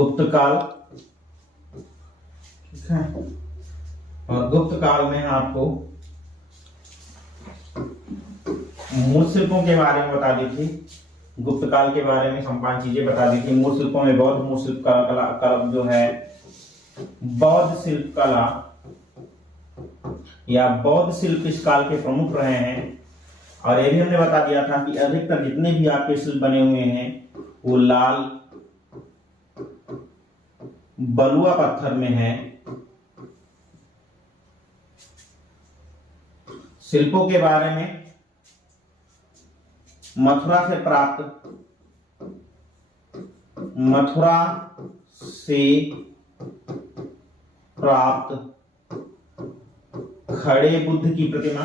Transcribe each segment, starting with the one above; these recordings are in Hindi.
गुप्त काल, ठीक है। और गुप्त काल में आपको मूल शिल्पों के बारे में बता दी थी, गुप्त काल के बारे में संपूर्ण चीजें बता दी थी। मूल शिल्पों में बौद्ध मूल शिल्प कला जो है बौद्ध शिल्प कला या बौद्ध शिल्प इस काल के प्रमुख रहे हैं। और ये भी हमने बता दिया था कि अधिकतर जितने भी आपके शिल्प बने हुए हैं वो लाल बलुआ पत्थर में है। शिल्पों के बारे में मथुरा से प्राप्त खड़े बुद्ध की प्रतिमा,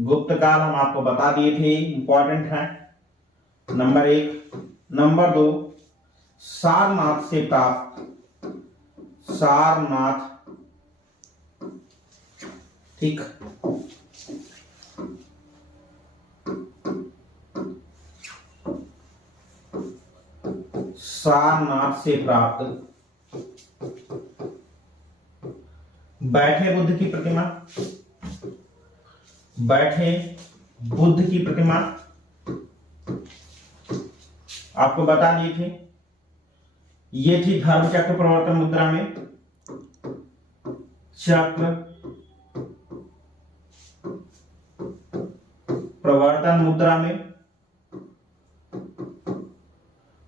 गुप्त काल हम आपको बता दिए थे, इंपॉर्टेंट है नंबर 1। नंबर 2, सारनाथ से प्राप्त सारनाथ, ठीक। सारनाथ से प्राप्त बैठे बुद्ध की प्रतिमा, बैठे बुद्ध की प्रतिमा आपको बता दिए थे। ये थी धर्म चक्र प्रवर्तन मुद्रा में, चक्र प्रवर्तन मुद्रा में,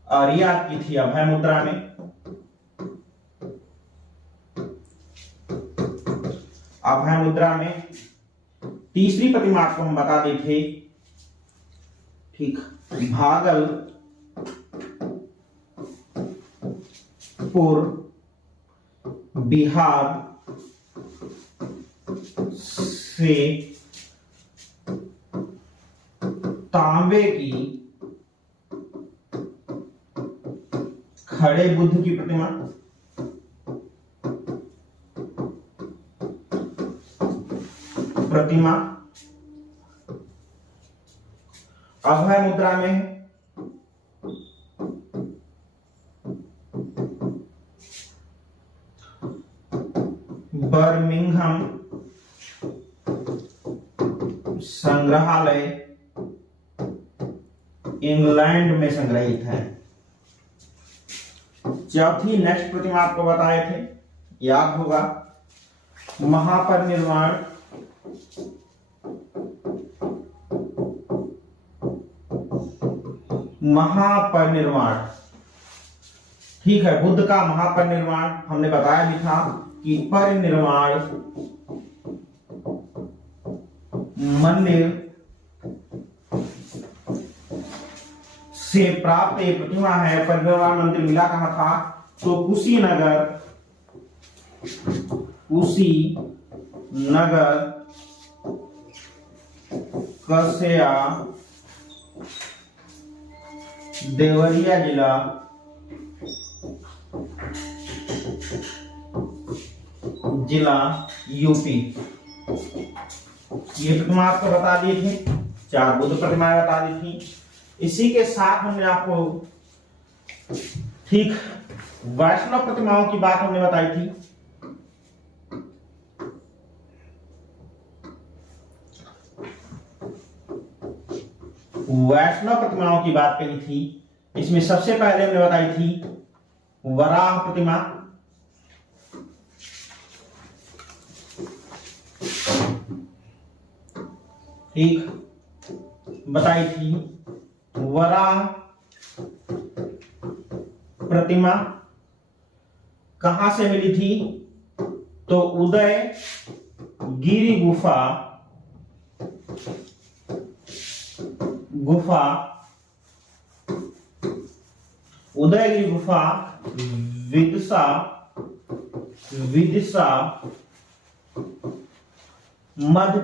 और ये आपकी थी अभय मुद्रा में। अभय मुद्रा में तीसरी प्रतिमा आपको हम बता देते थे, ठीक, भागलपुर बिहार से तांबे की खड़े बुद्ध की प्रतिमा, अभय मुद्रा में बर्मिंघम संग्रहालय इंग्लैंड में संग्रहित है। चौथी नेक्स्ट प्रतिमा आपको बताए थे, याद होगा, महापरिनिर्वाण ठीक है। बुद्ध का महापरिनिर्वाण हमने बताया भी था कि परिनिर्वाण मंदिर से प्राप्त एक प्रतिमा है। परिनिर्वाण मंदिर मिला कहां था? तो कुशीनगर कसेया देवरिया जिला यूपी। ये प्रतिमा आपको बता दिए थे, 4 बुद्ध प्रतिमाएं बता दी थी। इसी के साथ हमने आपको, ठीक, वैष्णव प्रतिमाओं की बात हमने बताई थी। वैष्णव प्रतिमाओं की बात कही थी। इसमें सबसे पहले हमने बताई थी वराह प्रतिमा, ठीक, बताई थी। वराह प्रतिमा कहां से मिली थी? तो उदयगिरि गुफा विदिशा मध्य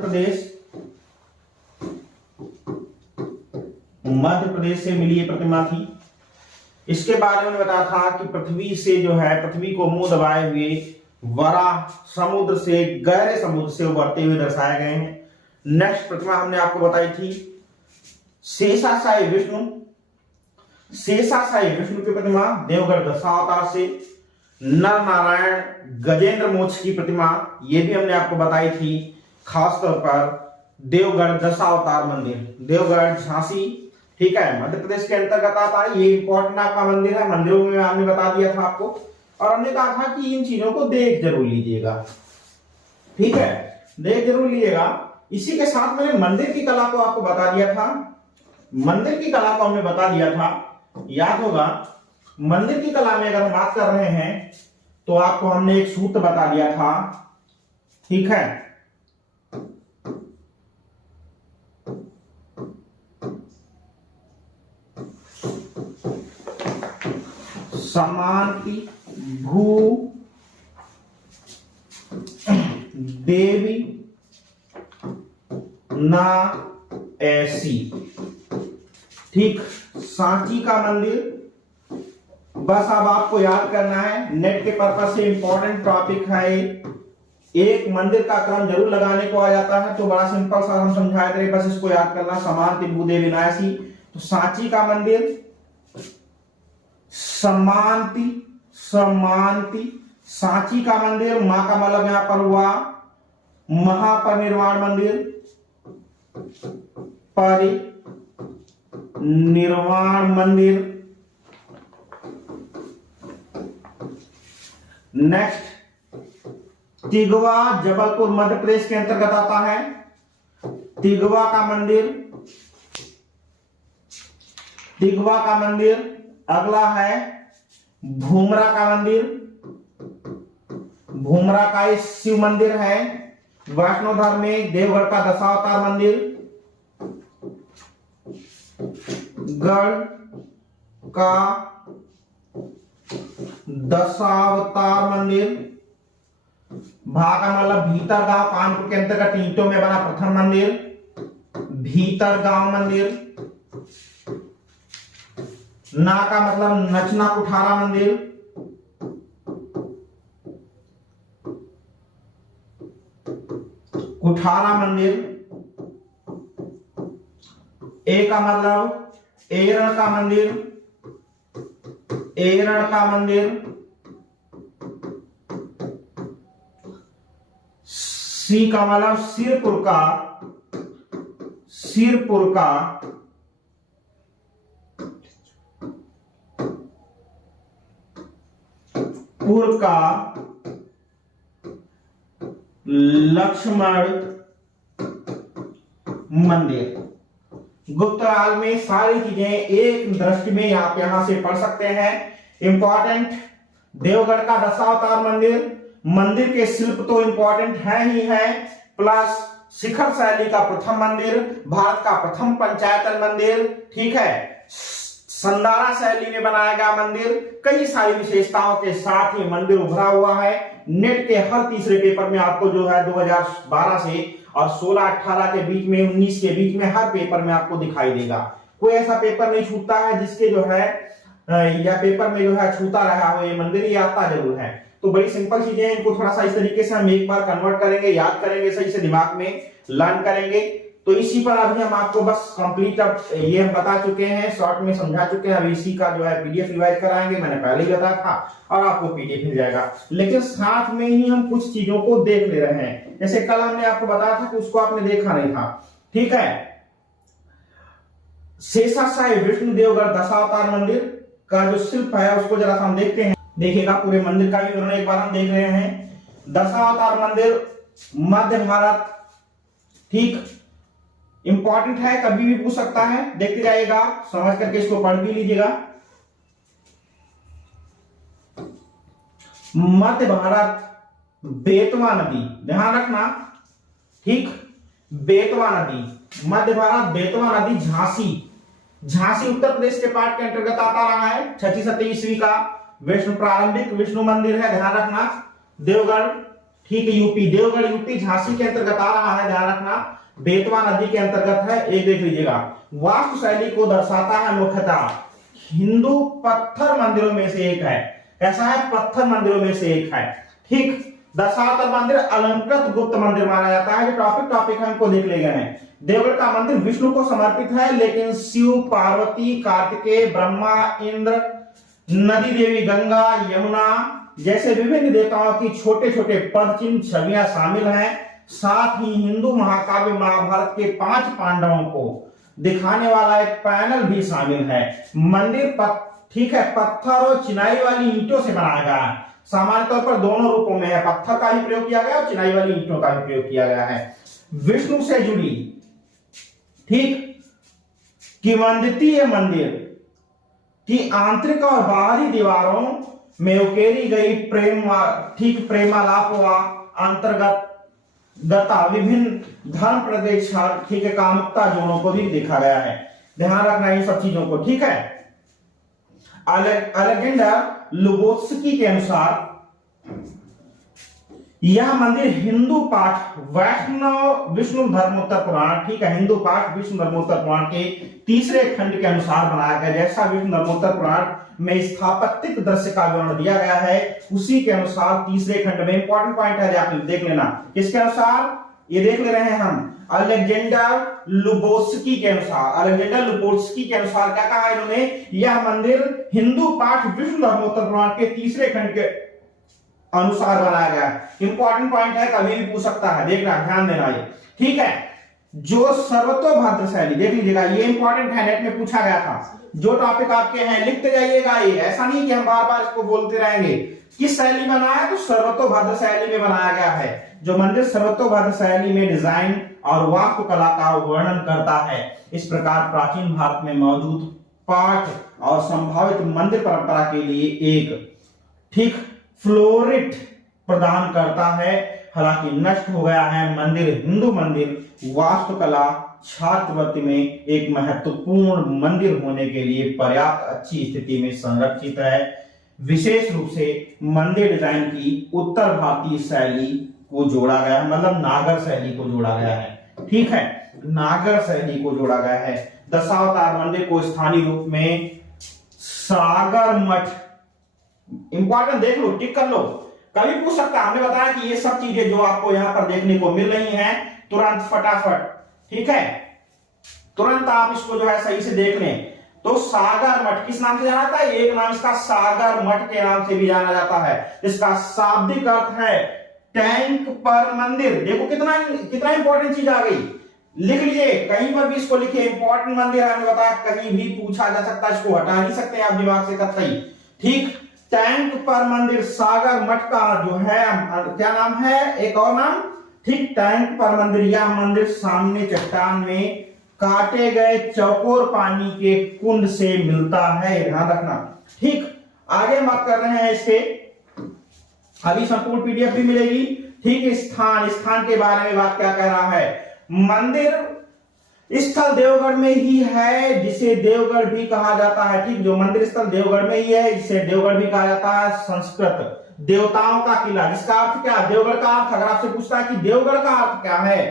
प्रदेश से मिली ये प्रतिमा थी। इसके बारे में बताया था कि पृथ्वी से जो है, पृथ्वी को मुंह दबाए हुए वराह समुद्र से, गहरे समुद्र से उभरते हुए दर्शाए गए हैं। नेक्स्ट प्रतिमा हमने आपको बताई थी शेषाशायी विष्णु। शेषाशायी विष्णु की प्रतिमा देवगढ़ दशावतार से, नर नारायण गजेंद्र मोक्ष की प्रतिमा ये भी हमने आपको बताई थी, खासतौर पर देवगढ़ दशावतार मंदिर, देवगढ़ झांसी, ठीक है, मध्य प्रदेश के अंतर्गत आता है। ये इंपॉर्टेंट आपका मंदिर है, मंदिरों में हमने बता दिया था आपको, और हमने कहा था कि इन चीजों को देख जरूर लीजिएगा, ठीक है, देख जरूर लीजिएगा। इसी के साथ मैंने मंदिर की कला को आपको बता दिया था, मंदिर की कला को हमने बता दिया था, याद होगा। मंदिर की कला में अगर हम बात कर रहे हैं तो आपको हमने एक सूत्र बता दिया था, ठीक है, समांति भू देवी ना ऐसी, ठीक, सांची का मंदिर। बस अब आपको याद करना है, नेट के पर्पज से इंपॉर्टेंट टॉपिक है। एक मंदिर का क्रम जरूर लगाने को आ जाता है, तो बड़ा सिंपल सा हम समझाए थे, बस इसको याद करना, समांति भू देवी ना ऐसी। तो सांची का मंदिर, समांति, समांति, सांची का मंदिर, मां का मतलब यहां पर हुआ महापरिनिर्वाण मंदिर, परिनिर्वाण मंदिर। नेक्स्ट, तिगवा जबलपुर मध्य प्रदेश के अंतर्गत आता है, तिगवा का मंदिर, तिगवा का मंदिर। अगला है भूमरा का मंदिर, भूमरा का एक शिव मंदिर है, वैष्णव धर्म में देवगढ़ का दशावतार मंदिर, गढ़ का दशावतार मंदिर। भा का मतलब भीतर गांव, कानपुर के अंतर्गत ईंटों में बना प्रथम मंदिर, भीतर गांव मंदिर। ना का मतलब नचना कुठारा मंदिर, कुठारा मंदिर। ए का मतलब एरण का मंदिर, एरण का मंदिर। सी का मतलब सिरपुर का, सिरपुर का। पुर का लक्ष्मण मंदिर। गुप्तकाल में सारी चीजें एक दृष्टि में आप यहां से पढ़ सकते हैं। इंपॉर्टेंट देवगढ़ का दशावतार मंदिर, मंदिर के शिल्प तो इंपॉर्टेंट है ही है, प्लस शिखर शैली का प्रथम मंदिर, भारत का प्रथम पंचायतन मंदिर, ठीक है, संदारा शैली में बनाया गया मंदिर, कई सारी विशेषताओं के साथ ये मंदिर उभरा हुआ है। नेट के हर तीसरे पेपर में आपको जो है 2012 से और 16-18 के बीच में, 19 के बीच में हर पेपर में आपको दिखाई देगा। कोई ऐसा पेपर नहीं छूटता है जिसके जो है या पेपर में जो है छूता रहा हो ये मंदिर, ये आता जरूर है। तो बड़ी सिंपल चीजें, इनको थोड़ा सा इस तरीके से हम एक बार कन्वर्ट करेंगे, याद करेंगे, सही से दिमाग में लर्न करेंगे। तो इसी पर अभी हम आपको बस कंप्लीट अब ये हम बता चुके हैं, शॉर्ट में समझा चुके हैं। अब इसी का जो है पीडीएफ रिवाइज कराएंगे, मैंने पहले ही बताया था, और आपको पीडीएफ मिल जाएगा। लेकिन साथ में ही हम कुछ चीजों को देख ले रहे हैं। जैसे कल हमने आपको बताया था कि उसको आपने देखा नहीं था, ठीक है। शेषाशायी विष्णु देवगढ़ दशावतार मंदिर का जो शिल्प है उसको जरा हम देखते हैं। देखिएगा, पूरे मंदिर का विवरण एक बार हम देख रहे हैं। दशावतार मंदिर मध्य भारत, ठीक, इंपॉर्टेंट है, कभी भी पूछ सकता है, देखते जाइएगा, समझ करके इसको पढ़ भी लीजिएगा। मध्य भारत, बेतवा नदी, ध्यान रखना, ठीक, बेतवा नदी, मध्य भारत, बेतवा नदी, झांसी। झांसी उत्तर प्रदेश के पार्ट के अंतर्गत आता रहा है। 6वीं-7वीं ईस्वी का विष्णु प्रारंभिक विष्णु मंदिर है, ध्यान रखना। देवगढ़, ठीक है, यूपी, देवगढ़ यूपी झांसी के अंतर्गत आ रहा है, ध्यान रखना। बेतवा नदी के अंतर्गत है, एक देख लीजिएगा। वास्तु शैली को दर्शाता है मुख्यतः हिंदू पत्थर मंदिरों में से एक है। ऐसा है, पत्थर मंदिरों में से एक है, ठीक। दशावतार मंदिर अलंकृत गुप्त मंदिर माना जाता है। जो टॉपिक हमको देख ले गए हैं। देवगढ़ का मंदिर विष्णु को समर्पित है, लेकिन शिव, पार्वती, कार्तिकेय, ब्रह्मा, इंद्र, नदी देवी गंगा, यमुना जैसे विभिन्न देवताओं की छोटे छोटे पद चिन्ह छवियां शामिल हैं। साथ ही हिंदू महाकाव्य महाभारत के 5 पांडवों को दिखाने वाला एक पैनल भी शामिल है। मंदिर ठीक है, पत्थर और चिनाई वाली ईंटों से बनाया गया है। सामान्य तौर पर दोनों रूपों में है, पत्थर का भी प्रयोग किया गया और चिनाई वाली ईंटों का भी प्रयोग किया गया है। विष्णु से जुड़ी ठीक किंवदंती मंदिर की आंतरिक और बाहरी दीवारों में उकेरी गई प्रेमालाप व अंतर्गत विभिन्न धर्म प्रदेश ठीक है कामुकता जोड़ों को भी देखा गया है। ध्यान रखना इन सब चीजों को, ठीक है। अलेक्जेंडर लुबोत्स्की के अनुसार यह मंदिर हिंदू पाठ वैष्णव विष्णु धर्मोत्तर पुराण ठीक है हिंदू पाठ विष्णु धर्मोत्तर पुराण के 3रे खंड के अनुसार बनाया गया। जैसा विष्णु धर्मोत्तर पुराण में स्थापत्यिक दृश्य का विवरण दिया गया है, उसी के अनुसार 3रे खंड में इंपॉर्टेंट पॉइंट है, आप देख लेना। किसके अनुसार ये देख ले रहे हैं हम, अलेक्जेंडर लुबोत्स्की के अनुसार। अलेक्जेंडर लुबोत्स्की के अनुसार क्या कहा इन्होंने, यह मंदिर हिंदू पाठ विष्णु धर्मोत्तर पुराण के 3रे खंड के अनुसार बनाया गया। इंपॉर्टेंट पॉइंट है, कभी भी पूछ सकता है, देखना ध्यान देना ये, ठीक है। जो सर्वतोभद्र शैली देख लीजिएगा, ये इंपॉर्टेंट है, नेट में पूछा गया था। जो टॉपिक आपके हैं लिखते जाइएगा, ये ऐसा नहीं कि हम बार बार इसको बोलते रहेंगे। किस शैली में बनाया, तो सर्वतोभद्र शैली में बनाया गया है। जो मंदिर सर्वतोभद्र शैली में डिजाइन और वास्तुकला का वर्णन करता है। इस प्रकार प्राचीन भारत में मौजूद पाठ और संभावित मंदिर परंपरा के लिए एक ठीक फ्लोरिट प्रदान करता है। हालांकि नष्ट हो गया है। मंदिर हिंदू मंदिर वास्तुकला छात्रवृत्ति में एक महत्वपूर्ण मंदिर होने के लिए पर्याप्त अच्छी स्थिति में संरक्षित है। विशेष रूप से मंदिर डिजाइन की उत्तर भारतीय शैली को जोड़ा गया है, मतलब नागर शैली को जोड़ा गया है, ठीक है, नागर शैली को जोड़ा गया है। दशावतार मंदिर को स्थानीय रूप में सागर मठ, इंपॉर्टेंट देख लो, टिक कर लो, कभी पूछ सकता है। हमने बताया कि ये सब चीजें जो आपको यहां पर देखने को मिल रही हैं, तुरंत फटाफट, ठीक है, तुरंत आप इसको जो है सही से देख लें। तो सागर मठ किस नाम से जाना जाता है, एक नाम इसका सागर मठ के नाम से भी जाना जाता है। इसका शाब्दिक अर्थ है टैंक पर मंदिर। देखो कितना इंपॉर्टेंट चीज आ गई, लिख लीजिए, कहीं पर भी इसको लिखे, इंपॉर्टेंट मंदिर है, हमने बताया कहीं भी पूछा जा सकता है, इसको हटा नहीं सकते आप दिमाग से कतई, ठीक। टैंक पर मंदिर, सागर मठ का जो है क्या नाम है, एक और नाम, ठीक, टैंक पर मंदिर। यह मंदिर सामने चट्टान में काटे गए चौकोर पानी के कुंड से मिलता है, ध्यान रखना, ठीक। आगे बात कर रहे हैं इसके, अभी संपूर्ण पीडीएफ भी मिलेगी, ठीक। स्थान के बारे में बात क्या कह रहा है, मंदिर स्थल देवगढ़ में ही है, जिसे देवगढ़ भी कहा जाता है, ठीक। जो मंदिर स्थल देवगढ़ में ही है, जिसे देवगढ़ भी कहा जाता है। संस्कृत देवताओं का किला, जिसका अर्थ क्या है, देवगढ़ का अर्थ, अगर आपसे पूछता है कि देवगढ़ का अर्थ क्या है,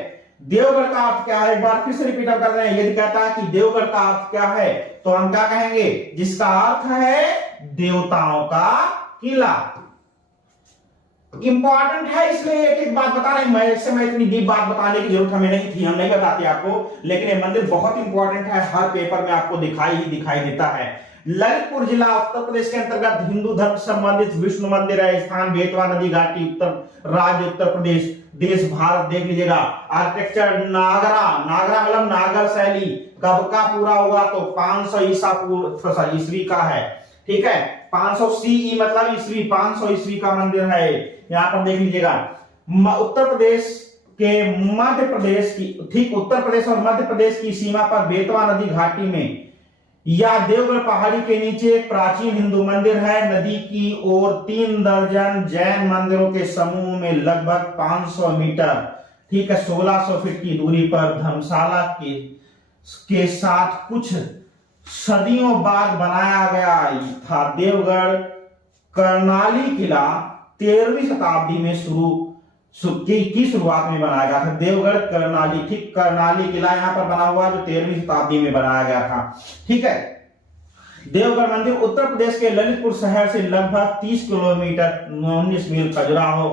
देवगढ़ का अर्थ क्या है, एक बार फिर से रिपीट कर रहे हैं। यदि कहता है कि देवगढ़ का अर्थ क्या है, तो हम क्या कहेंगे, जिसका अर्थ है देवताओं का किला। इंपॉर्टेंट है, इसलिए एक एक बात बता रहे हैं। मैं इतनी डीप बात बताने की जरूरत हमें नहीं थी, हम नहीं बताते आपको, लेकिन ये मंदिर बहुत इंपॉर्टेंट है, हर पेपर में आपको दिखाई देता है। ललितपुर जिला उत्तर प्रदेश के अंतर्गत हिंदू धर्म संबंधित विष्णु मंदिर है। स्थान बेतवा नदी घाटी, राज्य उत्तर प्रदेश, देश भारत, देख लीजिएगा। आर्किटेक्चर नागरा मतलब नागर शैली, कब का पूरा हुआ, तो 500 ईस्वी का है, ठीक है। 500 CE मतलब ईस्वी, 500 ईस्वी का मंदिर है। यहां पर देख लीजिएगा, उत्तर प्रदेश के मध्य प्रदेश की, ठीक, उत्तर प्रदेश और मध्य प्रदेश की सीमा पर बेतवा नदी घाटी में या देवगढ़ पहाड़ी के नीचे प्राचीन हिंदू मंदिर है। नदी की ओर 3 दर्जन जैन मंदिरों के समूह में लगभग 500 मीटर, ठीक है, 1600 फीट की दूरी पर धर्मशाला के साथ कुछ सदियों बाद बनाया गया था। देवगढ़ कर्णाली किला 13वीं शताब्दी में की शुरुआत में बनाया गया था। देवगढ़ कर्णाली, ठीक, कर्णाली किला यहां पर बना हुआ, जो 13वीं शताब्दी में बनाया गया था, ठीक है। देवगढ़ मंदिर उत्तर प्रदेश के ललितपुर शहर से लगभग 30 किलोमीटर 19 मील खजुराहो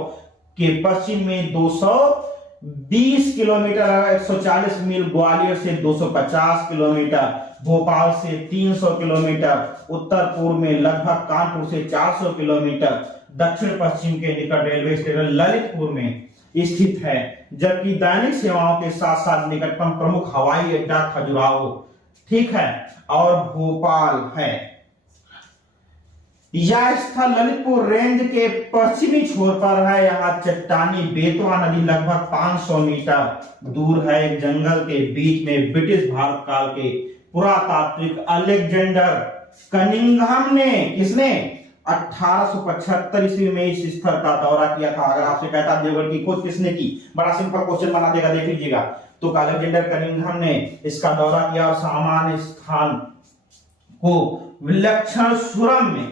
के पश्चिम में 220 किलोमीटर, 140 मील, ग्वालियर से 250 किलोमीटर, भोपाल से 300 किलोमीटर, उत्तर पूर्व में लगभग कानपुर से 400 किलोमीटर, दक्षिण पश्चिम के निकट रेलवे स्टेशन ललितपुर में स्थित है, जबकि दैनिक सेवाओं के साथ साथ निकटतम प्रमुख हवाई अड्डा खजुराहो, ठीक है, और भोपाल है। यह स्थल ललितपुर रेंज के पश्चिमी छोर पर है। यहाँ चट्टानी बेतवा नदी लगभग 500 मीटर दूर है। एक जंगल के बीच में ब्रिटिश भारत काल के पुरातात्विक अलेक्जेंडर कनिंघम ने, किसने, 1875 ईस्वी में इस स्थल का दौरा किया था। अगर आपसे कहता देवगढ़ की खोज किसने की, बड़ा सिंपल क्वेश्चन बना देगा, देख लीजिएगा। तो अलेक्जेंडर कनिंघम ने इसका दौरा किया और सामान्य स्थान को विलक्षण सुरम में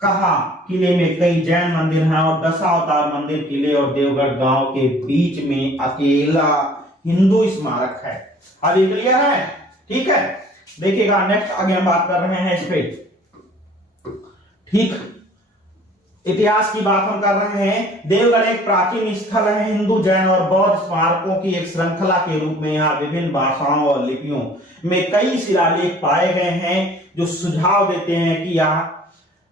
कहा। किले में कई जैन मंदिर हैं और दशावतार मंदिर किले और देवगढ़ गांव के बीच में अकेला हिंदू स्मारक है। अब ये क्लियर है, ठीक है। देखिएगा नेक्स्ट आगे हम बात कर रहे हैं इस पे, ठीक। इतिहास की बात हम कर रहे हैं। देवगढ़ एक प्राचीन स्थल है। हिंदू, जैन और बौद्ध स्मारकों की एक श्रृंखला के रूप में यहाँ विभिन्न भाषाओं और लिपियों में कई शिलालेख पाए गए हैं जो सुझाव देते हैं कि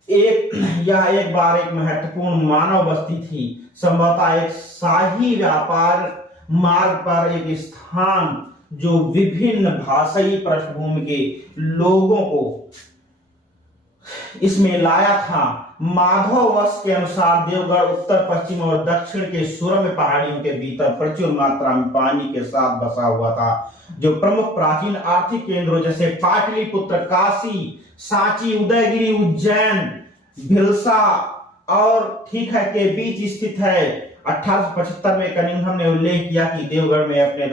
यह एक बार एक महत्वपूर्ण मानव बस्ती थी, संभवतः एक शाही व्यापार मार्ग पर एक स्थान जो विभिन्न भाषाई पृष्ठभूमि के लोगों को इसमें लाया था। माधव वश के अनुसार देवगढ़ उत्तर पश्चिम और दक्षिण के सुरम्य पहाड़ियों के भीतर प्रचुर मात्रा में पानी के साथ बसा हुआ था, जो प्रमुख प्राचीन आर्थिक केंद्रों जैसे पाटलिपुत्र, काशी, सांची, उदयगिरी, उज्जैन, भिलसा और, ठीक है, के बीच स्थित है। 1875 में कनिंघम ने उल्लेख किया कि देवगढ़ में अपने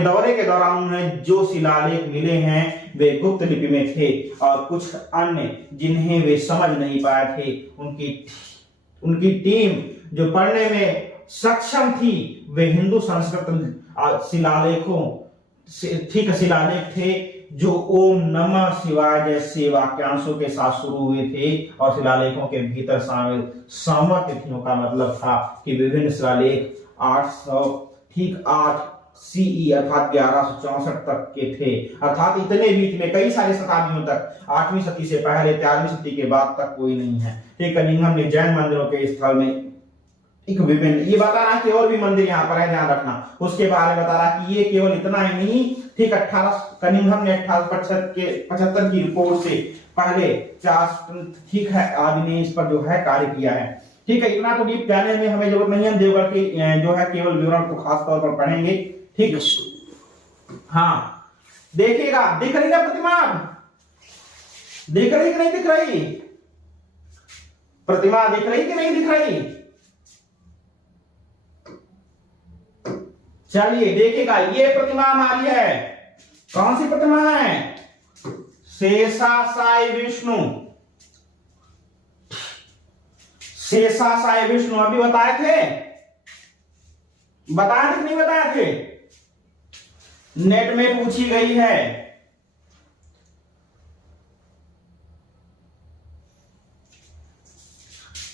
दौरे के दौरान उन्हें जो शिलालेख मिले हैं वे गुप्त लिपि में थे और कुछ अन्य जिन्हें वे समझ नहीं पाए थे। उनकी टीम जो पढ़ने में सक्षम थी वे हिंदू संस्कृत शिलालेख थे जो ओम नमः शिवाय जैसे वाक्यांशों के साथ शुरू हुए थे और शिलालेखों के भीतर शामिल संवत तिथियों का मतलब था कि विभिन्न शिलालेख 8 सीई अर्थात 1164 तक के थे, अर्थात इतने बीच में कई सारी शताब्दियों तक 8वीं सदी से पहले 13वीं सदी के बाद तक कोई नहीं है। ठीक, कनिंघम ने जैन मंदिरों के स्थल में एक विभिन्न, ये बता रहा कि और भी मंदिर यहाँ पर है, ध्यान रखना, उसके बारे में बता रहा कि ये केवल इतना ही नहीं। ठीक, कनिंघम ने 1875 की रिपोर्ट से पहले 4, ठीक है, आदि ने इस पर जो है कार्य किया है। ठीक है, इतना तो डीप जाने में हमें जरूरत नहीं है, देवगढ़ की जो है केवल विवरण को खास तौर पर पढ़ेंगे। ठीक, हाँ, देखिएगा, दिख रही है प्रतिमा, दिख रही कि नहीं दिख रही, प्रतिमा दिख रही कि नहीं दिख रही? चलिए देखिएगा, ये प्रतिमा हमारी है, कौन सी प्रतिमा है? शेषाशायी विष्णु, शेषाशायी विष्णु अभी बताए थे, बताए थे कि नहीं बताए थे? नेट में पूछी गई है।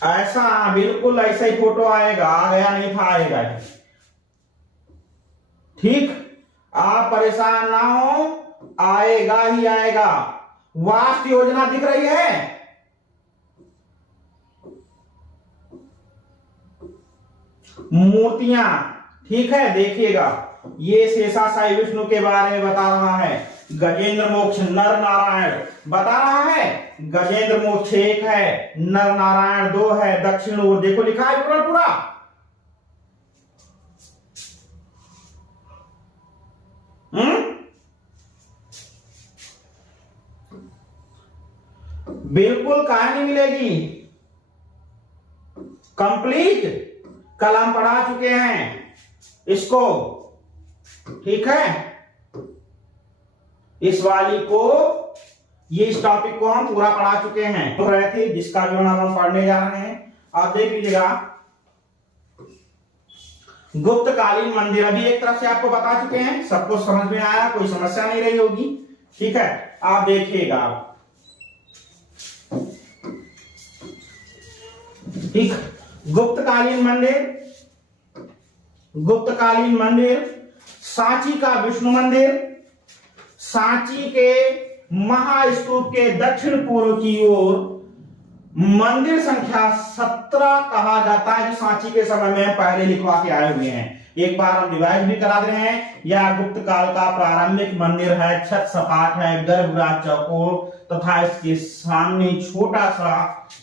ऐसा बिल्कुल ऐसा ही फोटो आएगा, आ गया नहीं था, आएगा। ठीक, आप परेशान ना हो, आएगा ही आएगा। वास्तु योजना दिख रही है, मूर्तियां, ठीक है, देखिएगा, ये शेषाशायी विष्णु के बारे में बता रहा है। गजेंद्र मोक्ष नर नारायण बता रहा है, गजेंद्र मोक्ष 1 है, नर नारायण 2 है, दक्षिण ओर देखो लिखा है पूरा पूरा। बिल्कुल कहानी मिलेगी, कंप्लीट, कल हम पढ़ा चुके हैं इसको। ठीक है, इस वाली को, ये इस टॉपिक को हम पूरा पढ़ा चुके हैं, तो रहे थे, जिसका विवरण हम पढ़ने जा रहे हैं। आप देख लीजिएगा, गुप्तकालीन मंदिर अभी एक तरफ से आपको बता चुके हैं, सबको समझ में आया, कोई समस्या नहीं रही होगी। ठीक है, आप देखिएगा, ठीक। गुप्तकालीन मंदिर, सांची का विष्णु मंदिर, सांची के महास्तूप के दक्षिण पूर्व की ओर मंदिर संख्या 17 कहा जाता है, जो सांची के समय में पहले लिखवा के आए हुए हैं। एक बार हम रिवाइज भी करा दे रहे हैं। यह गुप्त काल का प्रारंभिक मंदिर है, छत सपाट है, गर्भगृह चौकोर तथा इसके सामने छोटा सा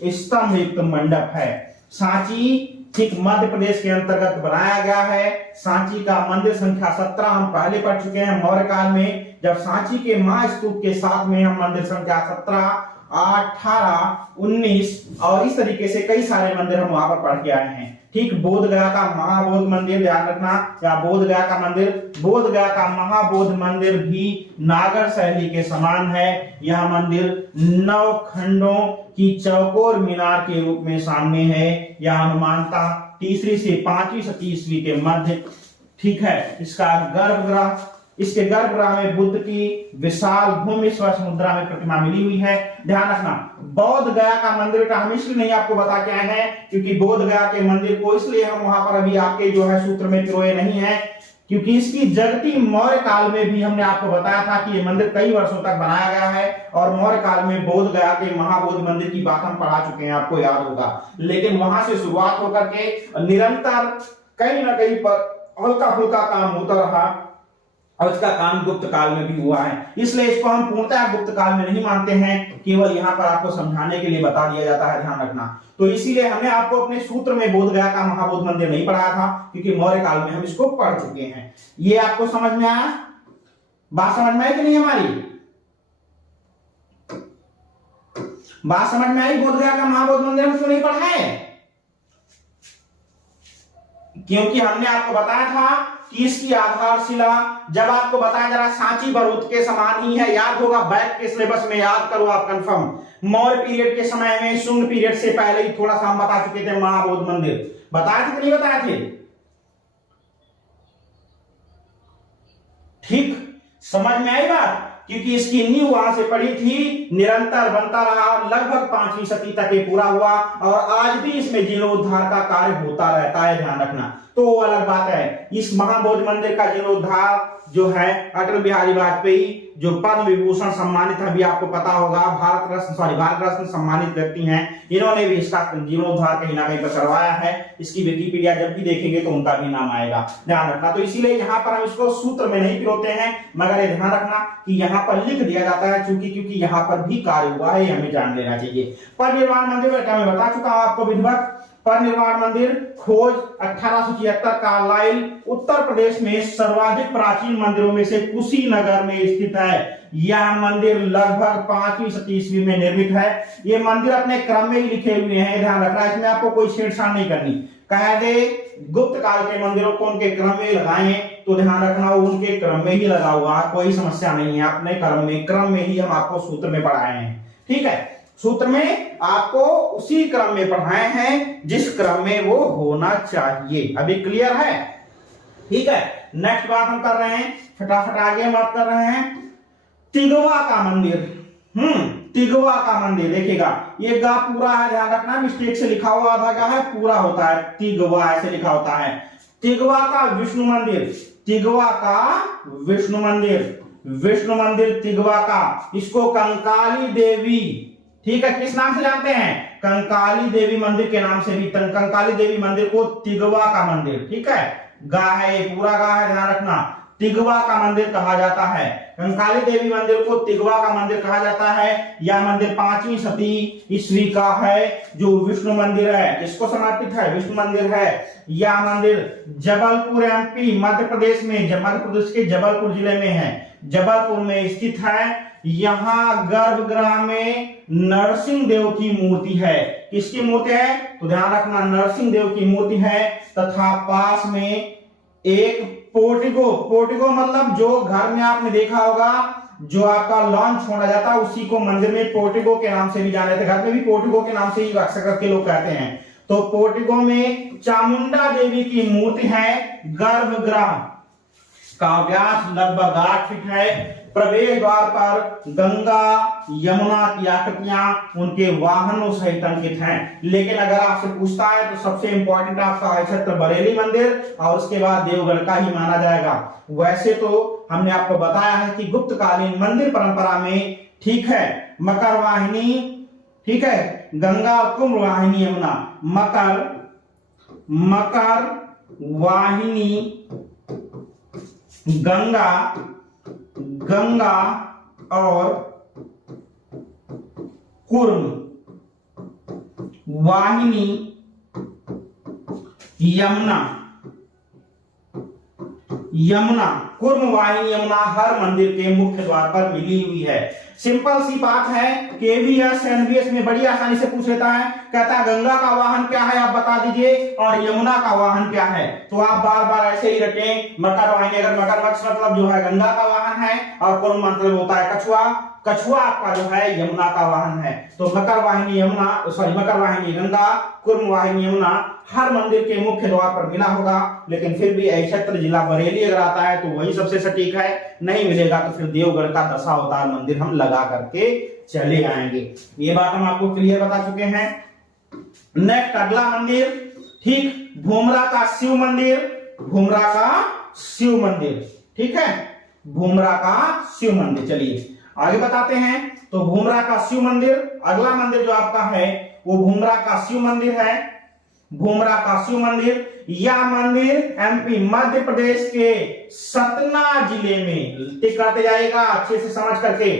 स्तंभ युक्त मंडप है। सांची ठीक मध्य प्रदेश के अंतर्गत बनाया गया है। सांची का मंदिर संख्या 17 हम पहले पढ़ चुके हैं मौर्य काल में, जब सांची के महास्तूप के साथ में हम मंदिर संख्या 17, 18, 19 और इस तरीके से कई सारे मंदिर हम वहां पर पढ़ के आए हैं। ठीक। बोध गया का महाबोध मंदिर ध्यान रखना, या बोध गया का मंदिर, बोध गया का महाबोध मंदिर भी नागर शैली के समान है। यह मंदिर 9 खंडों की चौकोर मीनार के रूप में सामने है। यह अनुमानता 3वीं से 5वीं सदी ईस्वी के मध्य। ठीक है। इसके गर्भगृह में बुद्ध की विशाल भूमि स्पर्श मुद्रा में प्रतिमा मिली हुई है। ध्यान रखना, बौद्ध गया का मंदिर का हम इसलिए नहीं आपको बता के आए हैं क्योंकि बोध गया के मंदिर को इसलिए हम वहां पर अभी आपके जो है सूत्र में पिरोए नहीं है, क्योंकि इसकी जगती मौर्य काल में भी हमने आपको बताया था कि ये मंदिर कई वर्षों तक बनाया गया है और मौर्य काल में बोध गया के महाबोधि मंदिर की बात हम पढ़ा चुके हैं, आपको याद होगा। लेकिन वहां से शुरुआत होकर के निरंतर कहीं ना कहीं पर हल्का फुल्का काम होता रहा और इसका काम गुप्त काल में भी हुआ है। इसलिए इसको हम पूर्णतः गुप्त काल में नहीं मानते हैं, केवल यहाँ पर आपको समझाने के लिए बता दिया जाता है, ध्यान रखना। तो इसीलिए हमने आपको अपने सूत्र में बोध गया का महाबोध मंदिर नहीं पढ़ाया था, क्योंकि मौर्य काल में हम इसको पढ़ चुके हैं। ये आपको समझ में आया? बात समझ में आई कि नहीं? हमारी बात समझ में आई? बोध गया का महाबोध मंदिर हम क्यों नहीं पढ़ा है? क्योंकि हमने आपको बताया था कि इसकी आधारशिला, जब आपको बताया जरा सांची बरूद के समान ही है, याद होगा, बैक के सिलेबस में याद करो आप कंफर्म। मौर्य पीरियड के समय में, शुंग पीरियड से पहले ही थोड़ा सा हम बता चुके थे महाबोध मंदिर। बताए थे कि नहीं बताए थे? ठीक, समझ में आई बात? क्योंकि इसकी नींव वहां से पड़ी थी, निरंतर बनता रहा, लगभग 5वीं सदी तक ये पूरा हुआ और आज भी इसमें जीर्णोद्धार का कार्य होता रहता है, ध्यान रखना। तो वो अलग बात है। इस महाबोधि मंदिर का जीर्णोद्धार जो है अटल बिहारी वाजपेयी, जो पद्म विभूषण सम्मानित है, भी आपको पता होगा, भारत रत्न सम्मानित व्यक्ति हैं, इन्होंने भी इसका जीर्णोद्धार कहीं ना कहीं पर करवाया है। इसकी विकिपीडिया जब भी देखेंगे तो उनका भी नाम आएगा, ध्यान रखना। तो इसीलिए यहाँ पर हम इसको सूत्र में नहीं पिरोते हैं, मगर ये ध्यान रखना कि यहाँ पर लिख दिया जाता है, क्योंकि यहाँ पर भी कार्य हुआ है, हमें जान लेना चाहिए। परिनिर्वाण मंदिर बेटा मैं बता चुका हूं आपको विधिवत। परिनिर्वाण मंदिर खोज 1876 कार्लाइल उत्तर प्रदेश में सर्वाधिक प्राचीन मंदिरों में से कुशीनगर में स्थित है। यह मंदिर लगभग 5वीं सदी ईस्वी में निर्मित है। ये मंदिर अपने क्रम में ही लिखे हुए हैं, ध्यान रखना, इसमें आपको कोई छेड़छाड़ नहीं करनी। कह दे गुप्त काल के मंदिरों को उनके क्रम में लगाए तो ध्यान रखना वो उनके क्रम में ही लगा हुआ, कोई समस्या नहीं है। अपने क्रम में ही हम आपको सूत्र में पढ़ाए हैं, ठीक है। सूत्र में आपको उसी क्रम में पढ़ाए हैं जिस क्रम में वो होना चाहिए। अभी क्लियर है? ठीक है। नेक्स्ट बात हम कर रहे हैं, फटाफट आगे हम बात कर रहे हैं तिगवा का मंदिर। तिगवा का मंदिर देखिएगा, ये गा पूरा है, ध्यान रखना, मिस्टेक से लिखा हुआ आधा गा है, पूरा होता है तिगवा, ऐसे लिखा होता है। तिगवा का विष्णु मंदिर, तिगवा का विष्णु मंदिर तिगवा का, इसको कंकाली देवी, ठीक है, किस नाम से जानते हैं? कंकाली देवी मंदिर के नाम से भी, कंकाली देवी मंदिर को तिगवा का मंदिर, ठीक है, गा है, ये पूरा गा है, ध्यान रखना, तिगवा का मंदिर कहा जाता है। कंकाली देवी मंदिर को तिगवा का मंदिर कहा जाता है। यह मंदिर 5वीं सदी ईस्वी का है, जो विष्णु मंदिर है, किसको समर्पित है? विष्णु मंदिर है। यह मंदिर जबलपुर एमपी मध्य प्रदेश में, मध्य प्रदेश के जबलपुर जिले में है, जबलपुर में स्थित है। यहाँ गर्भगृह में नरसिंह देव की मूर्ति है। किसकी मूर्ति है? तो ध्यान रखना, नरसिंह देव की मूर्ति है, तथा पास में एक पोर्टिको मतलब जो घर में आपने देखा होगा, जो आपका लॉन छोड़ा जाता है, उसी को मंदिर में पोर्टिको के नाम से भी जाने जाते हैं। घर में भी पोर्टिको के नाम से ही अक्सर करके लोग कहते हैं। तो पोर्टिको में चामुंडा देवी की मूर्ति है। गर्भगृह का व्यास लगभग 8 फीट है, प्रवेश द्वार पर गंगा यमुना की आकृतियां उनके वाहनों सहित अंकित हैं। लेकिन अगर आपसे पूछता है तो सबसे इंपॉर्टेंट आपका है क्षेत्र बरेली मंदिर और उसके बाद देवगढ़ का ही माना जाएगा। वैसे तो हमने आपको बताया है कि गुप्तकालीन मंदिर परंपरा में, ठीक है, मकर वाहिनी, ठीक है, गंगा और कुंभ वाहिनी यमुना, मकर वाहिनी गंगा और कुर्म वाहिनी यमुना, कुर्म वाहिनी यमुना हर मंदिर के मुख्य द्वार पर मिली हुई है। सिंपल सी बात है, केवीएस एनवीएस में बड़ी आसानी से पूछ लेता है, कहता है गंगा का वाहन क्या है आप बता दीजिए और यमुना का वाहन क्या है। तो आप बार बार ऐसे ही रटें, मकर वाहिनी, अगर मकरमक्ष मतलब जो है गंगा का वाहन है और कुर्म मतलब होता है कछुआ, कछुआ आपका जो है यमुना का वाहन है। तो मकर वाहिनी गंगा, कुर्म वाहिनी यमुना हर मंदिर के मुख्य द्वार पर मिला होगा। लेकिन फिर भी क्षेत्र जिला बरेली अगर आता है तो वही सबसे सटीक है, नहीं मिलेगा तो फिर देवगढ़ का दशावतार मंदिर हम लगा करके चले आएंगे। ये बात हम आपको क्लियर बता चुके हैं। नेक्स्ट अगला मंदिर, ठीक, भूमरा का शिव मंदिर, ठीक है, भूमरा का शिव मंदिर। चलिए आगे बताते हैं। तो भूमरा का शिव मंदिर, अगला मंदिर जो आपका है वो भूमरा का शिव मंदिर है। भूमरा का शिव मंदिर, यह मंदिर एमपी मध्य प्रदेश के सतना जिले में, टिक करते जाएगा अच्छे से समझ करके।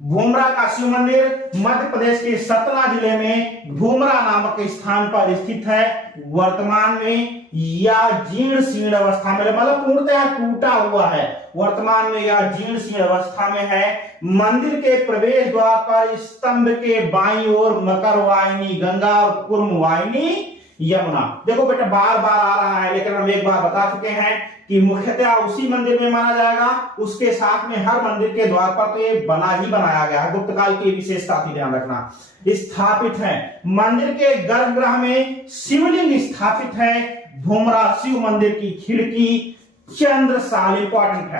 भूमरा का शिव मंदिर मध्य प्रदेश के सतना जिले में भूमरा नामक स्थान पर स्थित है। वर्तमान में यह जीर्ण शीर्ण अवस्था में, मतलब पूर्णतः टूटा हुआ है। वर्तमान में यह जीर्ण शीर्ण अवस्था में है। मंदिर के प्रवेश द्वार पर स्तंभ के बाईं ओर मकर वाहिनी गंगा और कुर्म वाहिनी यमुना। देखो बेटा बार बार आ रहा है, लेकिन हम एक बार बता चुके हैं कि मुख्यतः उसी मंदिर में माना जाएगा। उसके साथ में हर मंदिर के द्वार पर तो ये बनाया गया है, गुप्तकाल की विशेषता की ध्यान रखना। स्थापित है मंदिर के गर्भगृह में शिवलिंग स्थापित है। भूमरा शिव मंदिर की खिड़की चंद्रसाल, इंपॉर्टेंट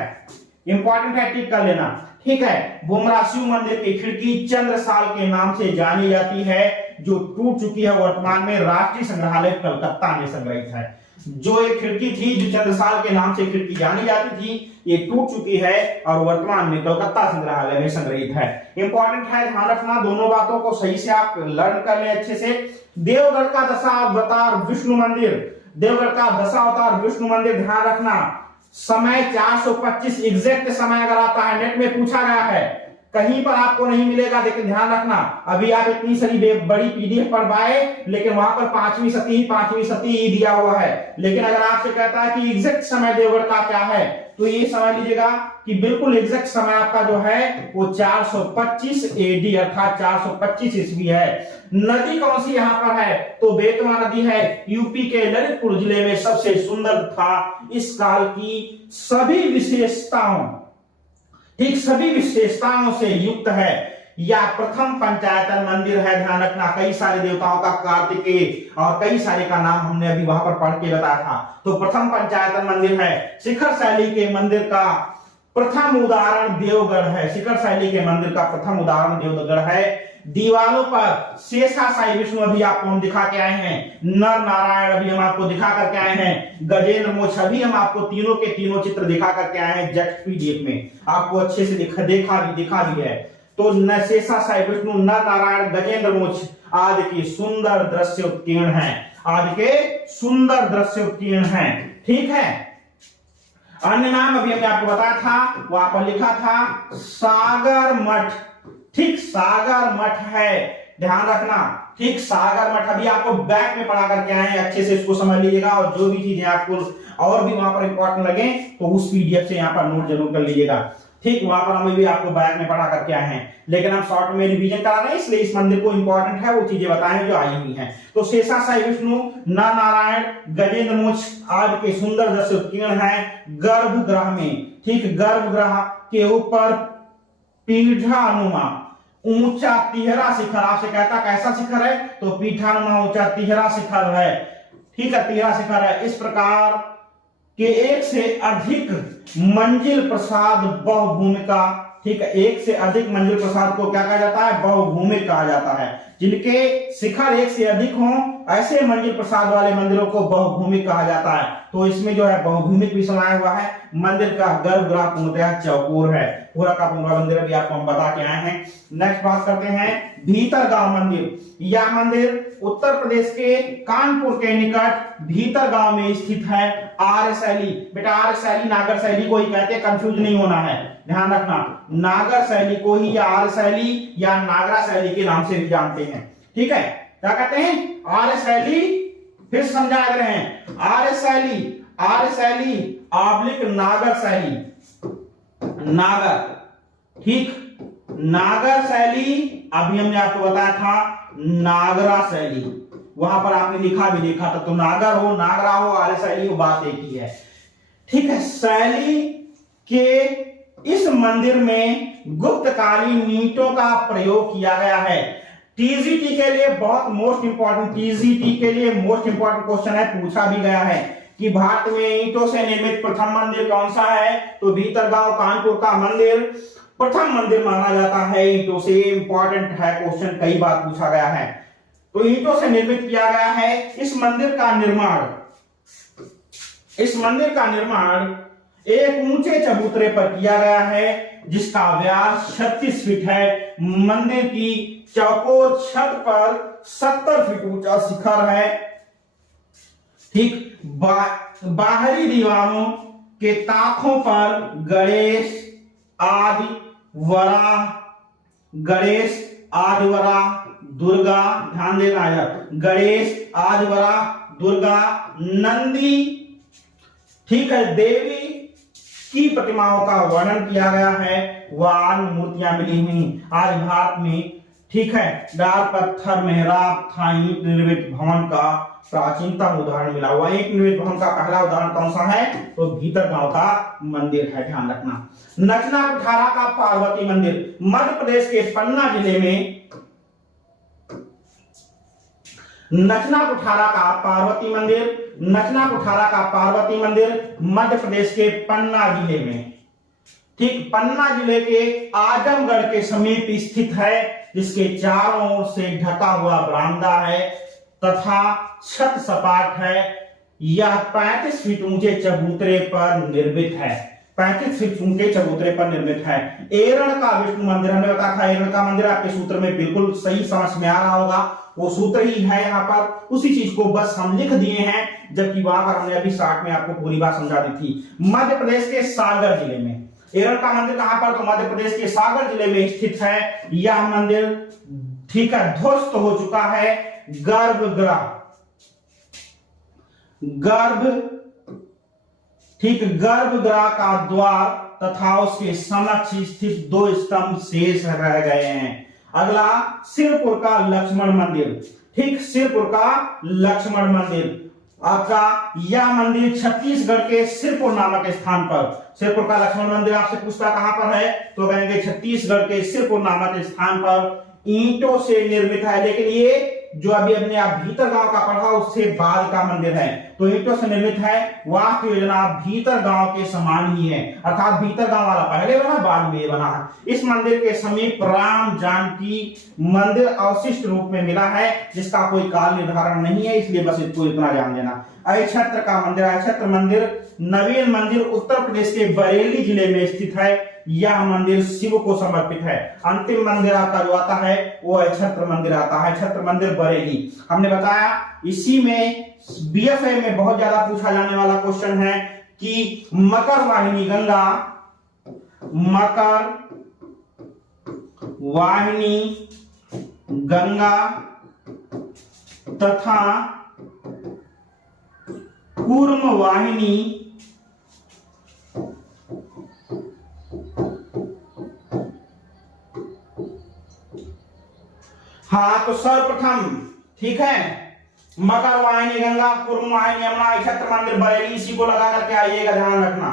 है, टिक कर लेना, ठीक है। भूमरा शिव मंदिर की खिड़की चंद्रसाल के नाम से जानी जाती है, जो टूट चुकी है। वर्तमान में राष्ट्रीय संग्रहालय कलकत्ता में संग्रहित है। जो एक खिड़की थी जो चंद्रसाल के नाम से खिड़की जानी जाती थी, ये टूट चुकी है और वर्तमान में कलकत्ता संग्रहालय में संग्रहित है। इंपॉर्टेंट है, ध्यान रखना, दोनों बातों को सही से आप लर्न कर ले अच्छे से। देवगढ़ का दशावतार विष्णु मंदिर, देवगढ़ का दशावतार विष्णु मंदिर, ध्यान रखना, समय 425 एग्जैक्ट समय अगर आता है, नेट में पूछा गया है, कहीं पर आपको नहीं मिलेगा। लेकिन ध्यान रखना, अभी आप इतनी सारी बड़ी पीडीएफ पढ़ पाए, लेकिन वहां पर पांचवी सती ही दिया हुआ है। लेकिन अगर आपसे कहता है कि एग्जैक्ट समय देवगढ़ का क्या है, तो ये समझ लीजिएगा कि बिल्कुल एग्जैक्ट समय आपका जो है वो 425 एडी अर्थात 425 ईस्वी है। नदी कौन सी यहां पर है, तो बेतवा नदी है। यूपी के ललितपुर जिले में सबसे सुंदर था। इस काल की सभी विशेषताओं, ठीक, सभी विशेषताओं से युक्त है। यह प्रथम पंचायतन मंदिर है। ध्यान रखना, कई सारे देवताओं का, कार्तिकेय और कई सारे का नाम हमने अभी वहां पर पढ़ के बताया था। तो प्रथम पंचायतन मंदिर है। शिखर शैली के मंदिर का प्रथम उदाहरण देवगढ़ है। शिखर शैली के मंदिर का प्रथम उदाहरण देवगढ़ है। दीवालों पर शेषाशायी विष्णु अभी आपको हम दिखा के आए हैं। नर नारायण अभी हम आपको दिखा करके आए हैं। गजेंद्र मोक्ष अभी हम आपको तीनों के तीनों चित्र दिखा करके आए हैं। जेट पीडीएफ में आपको अच्छे से दिखा भी है। तो शेषाशायी विष्णु, नर नारायण, गजेंद्र मोक्ष आदि की सुंदर दृश्य उत्कीर्ण है, ठीक है। अन्य नाम अभी हमने आपको बताया था, वहां पर लिखा था सागर मठ, ठीक, सागर मठ है, ध्यान रखना, ठीक, सागर मठ अभी आपको बैक में पढ़ा करके आए हैं। अच्छे से इसको समझ लीजिएगा और जो भी चीजें आपको और भी वहां पर इंपॉर्टेंट लगे तो उस पीडीएफ से यहाँ पर नोट जरूर कर लीजिएगा, ठीक। वहां पर हमें भी आपको बैक में पढ़ा करके आए हैं, लेकिन हम शॉर्ट में रिवीजन करा रहे हैं, इसलिए इस मंदिर को इंपॉर्टेंट है वो चीजें बताएं जो आई हुई हैं। तो शेषाशायी विष्णु, नर नारायण, गजेंद्र मोक्ष आदि के सुंदर दृश्य उत्कीर्ण है गर्भगृह में, ठीक। गर्भगृह के ऊपर पीठानुमा ऊंचा तिहरा शिखर, आपसे कहता कैसा शिखर है, तो पीठानुमा ऊंचा तिहरा शिखर है, ठीक है, तिहरा शिखर है। इस प्रकार के एक से अधिक मंजिल प्रसाद बहुभूमिका ठीक है, एक से अधिक मंजिल प्रासाद को क्या कहा जाता है? बहुभूमिक कहा जाता है। जिनके शिखर एक से अधिक हों ऐसे मंजिल प्रासाद वाले मंदिरों को बहुभूमिक कहा जाता है। तो इसमें जो है बहुभूमिक भी समाया हुआ है। मंदिर का गर्भगृह पूर्णतः चौकोर है, पूरा का पूरा मंदिर अभी आपको हम बता के आए हैं। नेक्स्ट बात करते हैं भीतरगांव मंदिर। यह मंदिर उत्तर प्रदेश के कानपुर के निकट भीतरगांव में स्थित है। आर्य शैली, बेटा आर्य शैली नागर शैली को ही कहते हैं, कंफ्यूज नहीं होना है, ध्यान रखना। नागर शैली को ही या आर्य शैली या नागरा शैली के नाम से भी जानते हैं, ठीक है। क्या कहते हैं? आर्य शैली, फिर समझा रहे हैं आर्य शैली, आर्य शैली आब्लिक नागर शैली, नागर, ठीक। नागर शैली अभी हमने आपको बताया था नागरा शैली, वहां पर आपने लिखा भी देखा था। तो नागर हो, नागरा हो, आर्य शैली हो, बात एक ही है, ठीक है। शैली के इस मंदिर में गुप्तकालीन ईंटों का प्रयोग किया गया है। टीजीटी के लिए बहुत मोस्ट इंपॉर्टेंट, टीजीटी के लिए मोस्ट इंपॉर्टेंट क्वेश्चन है, पूछा भी गया है कि भारत में ईंटों से निर्मित प्रथम मंदिर कौन सा है? तो भीतरगांव कानपुर का मंदिर प्रथम मंदिर माना जाता है ईंटों से। इंपॉर्टेंट है क्वेश्चन, कई बार पूछा गया है। तो ईंटों से निर्मित किया गया है। इस मंदिर का निर्माण एक ऊंचे चबूतरे पर किया गया है जिसका व्यास 36 फीट है। मंदिर की चौकोर छत पर 70 फीट ऊंचा शिखर है, ठीक। बाहरी दीवारों के ताकों पर गणेश आदि वराह दुर्गा, ध्यान देना है, गणेश आदि वराह दुर्गा नंदी, ठीक है, देवी की प्रतिमाओं का वर्णन किया गया है। वह मूर्तियां मिली हुई आज भारत में, ठीक है। डाल पत्थर मेहराब था ईंट निर्मित भवन का प्राचीनतम उदाहरण मिला हुआ। ईंट निर्मित भवन का पहला उदाहरण कौन सा है? तो भीतरगांव का मंदिर है, ध्यान रखना। नचना कुठारा का पार्वती मंदिर मध्य प्रदेश के पन्ना जिले में, नचना कुठारा का पार्वती मंदिर मध्य प्रदेश के पन्ना जिले में, ठीक, पन्ना जिले के आजमगढ़ के समीप स्थित है, जिसके चारों ओर से ढका हुआ बरामदा है तथा छत सपाट है। यह 35 फीट ऊंचे चबूतरे पर निर्मित है, 35 फीट ऊंचे चबूतरे पर निर्मित है। एरण का विष्णु मंदिर, हमने बताया था एरण का मंदिर आपके सूत्र में बिल्कुल सही समझ में आ रहा होगा, वो सूत्र ही है यहाँ पर, उसी चीज को बस हम लिख दिए हैं, जबकि वहां पर हमने अभी स्टार्ट में आपको पूरी बात समझा दी थी। मध्य प्रदेश के सागर जिले में एरण का मंदिर, कहां पर? तो मध्य प्रदेश के सागर जिले में स्थित है यह मंदिर, ठीक है। ध्वस्त हो चुका है गर्भगृह, गर्भगृह का द्वार तथा उसके समक्ष स्थित 2 स्तंभ शेष रह गए हैं। अगला सिरपुर का लक्ष्मण मंदिर, ठीक, सिरपुर का लक्ष्मण मंदिर आपका, यह मंदिर छत्तीसगढ़ के सिरपुर नामक स्थान पर, सिरपुर का लक्ष्मण मंदिर आपसे पूछता कहां पर है? तो कहेंगे छत्तीसगढ़ के सिरपुर नामक स्थान पर, ईंटों से निर्मित है। लेकिन ये जो अभी हमने आप भीतरगांव का पढ़ा उससे बाद का मंदिर है, तो ईंटों से निर्मित है। वास्तु योजना भीतरगांव के समान ही है, अर्थात भीतरगांव वाला पहले बना बाद में बना। इस मंदिर के समीप राम जानकी मंदिर अवशिष्ट रूप में मिला है, जिसका कोई काल निर्धारण नहीं है, इसलिए बस इसको इतना जान लेना। अक्षत्र का मंदिर, अक्षत्र मंदिर नवीन मंदिर उत्तर प्रदेश के बरेली जिले में स्थित है। यह मंदिर शिव को समर्पित है। अंतिम मंदिर आपका जो आता है वो अक्षत्र मंदिर आता है, अक्षत्र मंदिर बरेली। हमने बताया इसी में बीएफए में बहुत ज्यादा पूछा जाने वाला क्वेश्चन है कि मकर वाहिनी गंगा तथा कूर्म वाहिनी हाँ, तो सर्वप्रथम, ठीक है, मकर वाहिनी गंगा, कूर्म वाहिनी यमुना, अक्षत्र मंदिर बरेली, इसी को लगा करके आइएगा, ध्यान रखना,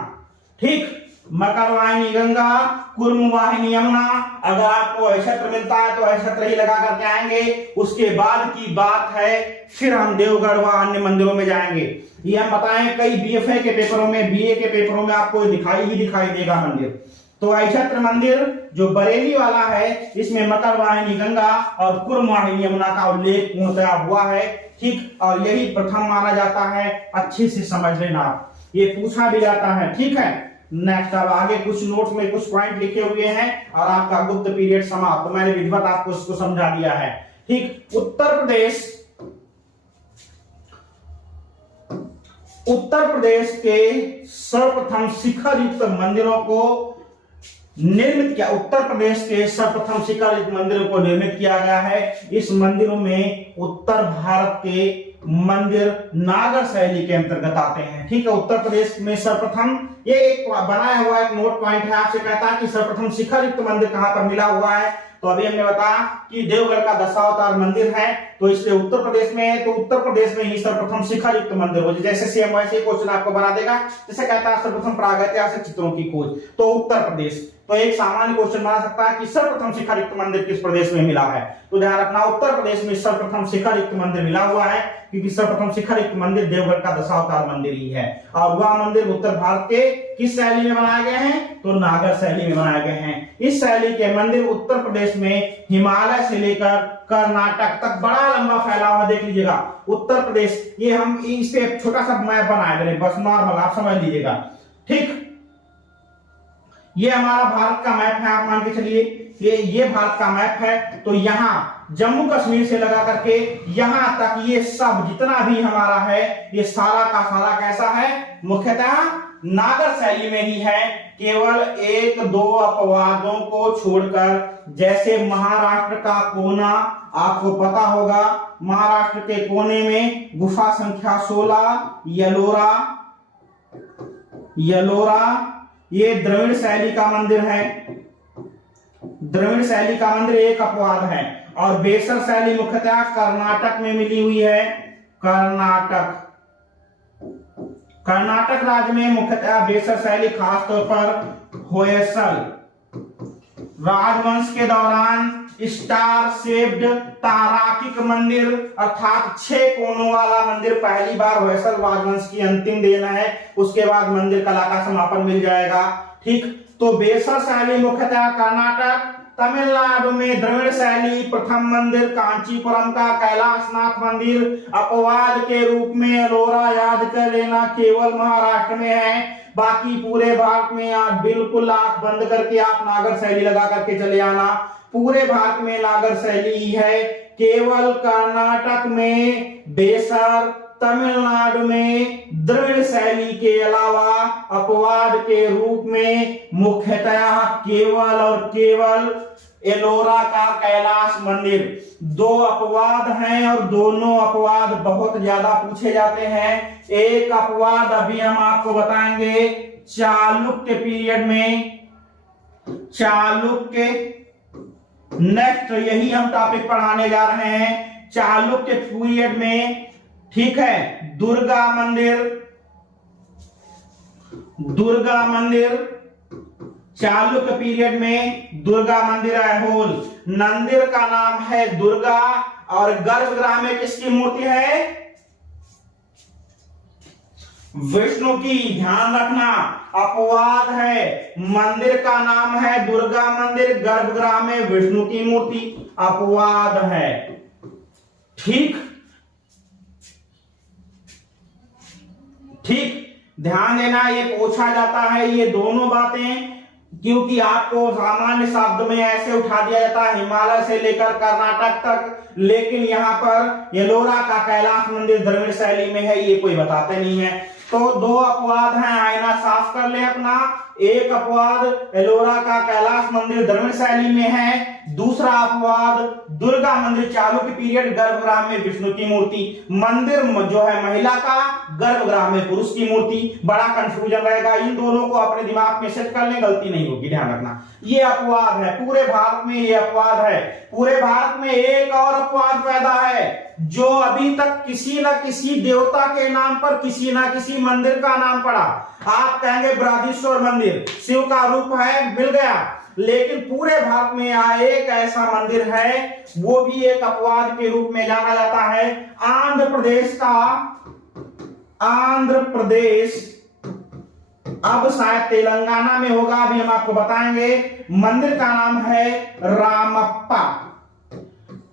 ठीक। मकर वाहिनी गंगा, कूर्म वाहिनी यमुना, अगर आपको अक्षत्र मिलता है तो अक्षत्र ही लगा करके आएंगे। उसके बाद की बात है फिर हम देवगढ़ व अन्य मंदिरों में जाएंगे। ये हम बताएं कई बीएफए के पेपरों में, बीए के पेपरों में आपको दिखाई देगा मंदिर, तो अहिछत्र मंदिर जो बरेली वाला है, इसमें मकर वाहिनी गंगा और कुर्म वाहिनी यमुना का उल्लेख पूर्णतया हुआ है। ठीक, और यही प्रथम माना जाता है। अच्छे से समझ लेना, ये पूछा भी जाता है। ठीक है, नेक्स्ट अब आगे कुछ नोट्स में कुछ पॉइंट लिखे हुए हैं और आपका गुप्त पीरियड समाप्त। तो मैंने विधिवत आपको इसको समझा दिया है। ठीक, उत्तर प्रदेश के सर्वप्रथम शिखर युक्त मंदिरों को निर्मित किया। उत्तर प्रदेश के सर्वप्रथम शिखर युक्त मंदिरों को निर्मित किया गया है। इस मंदिरों में उत्तर भारत के मंदिर नागर शैली के अंतर्गत आते हैं। ठीक है, उत्तर प्रदेश में सर्वप्रथम, ये एक बनाया हुआ एक नोट पॉइंट है, आपसे कहता है कि सर्वप्रथम शिखर युक्त मंदिर कहां पर मिला हुआ है। तो अभी हमने बताया कि देवगढ़ का दशावतार मंदिर है, तो इसलिए उत्तर प्रदेश में है, तो उत्तर प्रदेश में ही सर्वप्रथम शिखर युक्त मंदिर हो। जैसे सेम वैसे क्वेश्चन आपको बना देगा, जैसे कहता है सर्वप्रथम प्रागैतिहासिक चित्रों की खोज, तो उत्तर प्रदेश। तो एक सामान्य क्वेश्चन बना सकता है कि सर्वप्रथम शिखर युक्त मंदिर किस प्रदेश में मिला है। तो ध्यान रखना, उत्तर प्रदेश में सर्वप्रथम शिखर युक्त मंदिर मिला हुआ है, क्योंकि सर्वप्रथम शिखर युक्त मंदिर देवगढ़ का दशावतार मंदिर ही है। और वह मंदिर उत्तर भारत के किस शैली में बनाए गए हैं, तो नागर शैली में बनाए गए हैं। इस शैली के मंदिर उत्तर प्रदेश में हिमालय से लेकर कर्नाटक तक बड़ा लंबा फैला हुआ, देख लीजिएगा उत्तर प्रदेश। ये हम इस पे छोटा सा मैप बनाए हुए, बस नॉर्मल आप समझ लीजिएगा। ठीक, ये हमारा भारत का मैप है, आप मान के चलिए ये भारत का मैप है। तो यहाँ जम्मू कश्मीर से लगा करके यहां तक ये सब जितना भी हमारा है, ये सारा का सारा कैसा है, मुख्यतः नागर शैली में ही है। केवल एक दो अपवादों को छोड़कर, जैसे महाराष्ट्र का कोना, आपको पता होगा महाराष्ट्र के कोने में गुफा संख्या 16 यलोरा, ये द्रविड़ शैली का मंदिर है। द्रविड़ शैली का मंदिर एक अपवाद है। और बेसर शैली मुख्यतः कर्नाटक में मिली हुई है। कर्नाटक राज्य में मुख्यतः बेसर शैली खासतौर पर होयसल राजवंश के दौरान स्टार शेप्ड ताराकिक मंदिर अर्थात 6 कोनों वाला मंदिर पहली बार होयसल राजवंश की अंतिम देन है। उसके बाद मंदिर कला का समापन मिल जाएगा। ठीक, तो बेसर शैली मुख्यतः कर्नाटक, तमिलनाडु में द्रविड़ शैली प्रथम मंदिर कांचीपुरम का कैलाशनाथ मंदिर अपवाद के रूप में एलोरा, याद कर लेना, केवल महाराष्ट्र में है। बाकी पूरे भारत में आप बिल्कुल आंख बंद करके आप नागर शैली लगा करके चले आना, पूरे भारत में नागर शैली ही है। केवल कर्नाटक में बेसर, तमिलनाडु में द्रविड़ शैली के अलावा अपवाद के रूप में मुख्यतः केवल और केवल एलोरा का कैलाश मंदिर। 2 अपवाद हैं और दोनों अपवाद बहुत ज्यादा पूछे जाते हैं। एक अपवाद अभी हम आपको बताएंगे चालुक्य पीरियड में, चालुक्य नेक्स्ट यही हम टॉपिक पढ़ाने जा रहे हैं चालुक्य पीरियड में। ठीक है, दुर्गा मंदिर चालुक्य पीरियड में दुर्गा मंदिर ऐहोल, मंदिर का नाम है दुर्गा और गर्भगृह में किसकी मूर्ति है, विष्णु की। ध्यान रखना, अपवाद है, मंदिर का नाम है दुर्गा मंदिर, गर्भगृह में विष्णु की मूर्ति, अपवाद है। ठीक, ध्यान देना, ये पूछा जाता है ये दोनों बातें, क्योंकि आपको सामान्य शब्द में ऐसे उठा दिया जाता है हिमालय से लेकर कर्नाटक तक, लेकिन यहाँ पर एलोरा का कैलाश मंदिर द्रविड़ शैली में है, ये कोई बताते नहीं है। तो 2 अपवाद हैं, आईना साफ कर ले अपना। एक अपवाद एलोरा का कैलाश मंदिर द्रविड़ शैली में है, दूसरा अपवाद दुर्गा मंदिर चालुक्य पीरियड, गर्भगृह में विष्णु की मूर्ति, मंदिर जो है महिला का, गर्भगृह में पुरुष की मूर्ति। बड़ा कंफ्यूजन रहेगा, इन दोनों को अपने दिमाग में सेट कर ले, गलती नहीं होगी। ध्यान रखना, ये अपवाद है, पूरे भारत में ये अपवाद है। पूरे भारत में एक और अपवाद पैदा है, जो अभी तक किसी न किसी देवता के नाम पर किसी न किसी मंदिर का नाम पड़ा। आप कहेंगे बृहदीश्वर मंदिर, शिव का रूप है, मिल गया, लेकिन पूरे भारत में यहाँ एक ऐसा मंदिर है, वो भी एक अपवाद के रूप में जाना जाता है। आंध्र प्रदेश अब शायद तेलंगाना में होगा, अभी हम आपको बताएंगे। मंदिर का नाम है रामप्पा।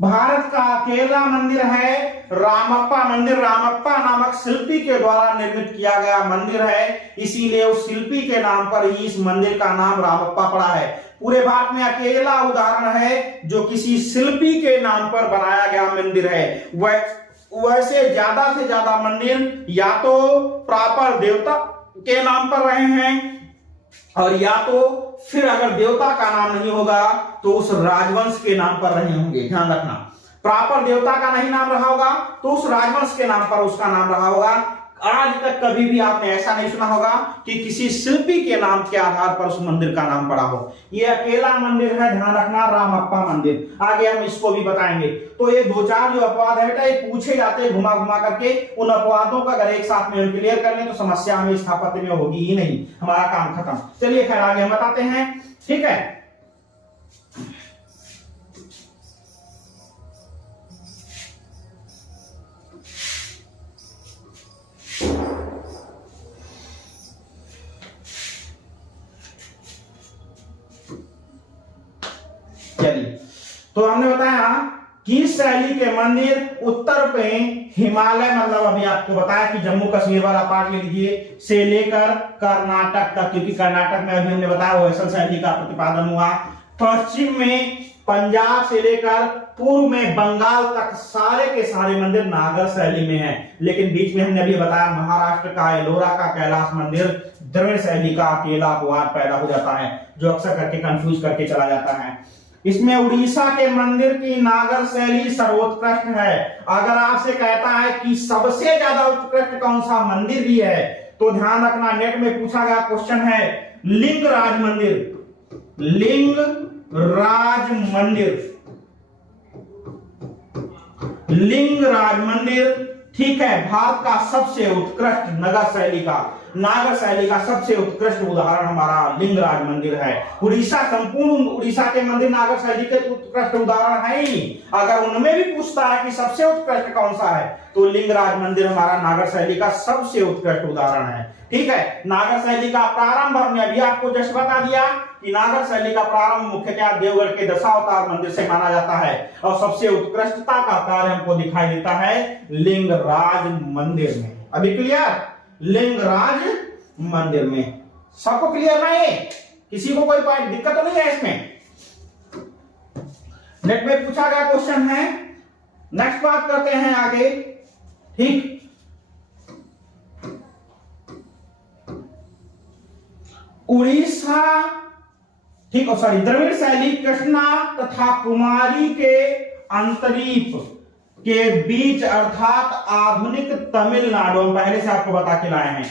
भारत का अकेला मंदिर है रामप्पा मंदिर। रामप्पा नामक शिल्पी के द्वारा निर्मित किया गया मंदिर है, इसीलिए उस शिल्पी के नाम पर ही इस मंदिर का नाम रामप्पा पड़ा है। पूरे भारत में अकेला उदाहरण है जो किसी शिल्पी के नाम पर बनाया गया मंदिर है। वैसे ज्यादा से ज्यादा मंदिर या तो प्रॉपर देवता के नाम पर रहे हैं, और या तो फिर अगर देवता का नाम नहीं होगा तो उस राजवंश के नाम पर रहे होंगे। ध्यान रखना, प्रॉपर देवता का नहीं नाम रहा होगा तो उस राजवंश के नाम पर उसका नाम रहा होगा। आज तक कभी भी आपने ऐसा नहीं सुना होगा कि किसी शिल्पी के नाम के आधार पर उस मंदिर का नाम पड़ा हो। यह अकेला मंदिर है, ध्यान रखना, रामप्पा मंदिर। आगे हम इसको भी बताएंगे। तो ये दो चार जो अपवाद है बेटा, ये पूछे जाते हैं घुमा घुमा करके। उन अपवादों का अगर एक साथ में क्लियर कर लें तो समस्या हमें स्थापत्य में होगी ही नहीं, हमारा काम खत्म। चलिए खैर आगे हम बताते हैं, ठीक है। चलिए, तो हमने बताया कि शैली के मंदिर उत्तर में हिमालय, मतलब अभी आपको बताया कि जम्मू कश्मीर वाला पार्ट ले लीजिए, से लेकर कर्नाटक तक, क्योंकि कर्नाटक में अभी हमने बताया होयसल शैली का प्रतिपादन हुआ। पश्चिम में पंजाब से लेकर पूर्व में बंगाल तक सारे के सारे मंदिर नागर शैली में हैं। लेकिन बीच में हमने अभी बताया महाराष्ट्र का एलोरा का कैलाश मंदिर द्रविड़ शैली का अकेला अपवाद पैदा हो जाता है, जो अक्सर करके कंफ्यूज करके चला जाता है। इसमें उड़ीसा के मंदिर की नागर शैली सर्वोत्कृष्ट है। अगर आपसे कहता है कि सबसे ज्यादा उत्कृष्ट कौन सा मंदिर भी है, तो ध्यान रखना, नेट में पूछा गया क्वेश्चन है लिंगराज मंदिर। लिंगराज मंदिर, लिंगराज मंदिर, ठीक है, भारत का सबसे उत्कृष्ट नागर शैली का सबसे उत्कृष्ट उदाहरण हमारा लिंगराज मंदिर है। उड़ीसा, संपूर्ण उड़ीसा के मंदिर नागर शैली के उत्कृष्ट उदाहरण है ही। अगर उनमें भी पूछता है कि सबसे उत्कृष्ट कौन सा है, तो लिंगराज मंदिर हमारा नागर शैली का सबसे उत्कृष्ट उदाहरण है, ठीक है। नागर शैली का प्रारंभ हमने अभी आपको जस्ट बता दिया कि नागर शैली का प्रारंभ मुख्यतः देवगढ़ के दशावतार मंदिर से माना जाता है, और सबसे उत्कृष्टता का कार्य हमको दिखाई देता है लिंगराज मंदिर में। अभी क्लियर? लिंगराज मंदिर में सबको क्लियर ना? ये किसी को कोई पॉइंट दिक्कत तो नहीं है इसमें? नेट में पूछा गया क्वेश्चन है। नेक्स्ट बात करते हैं आगे, ठीक। उड़ीसा, ठीक है, सॉरी, द्रविड़ शैली कृष्णा तथा कुमारी के अंतरीप के बीच अर्थात आधुनिक तमिलनाडु, हम पहले से आपको बता के लाए हैं,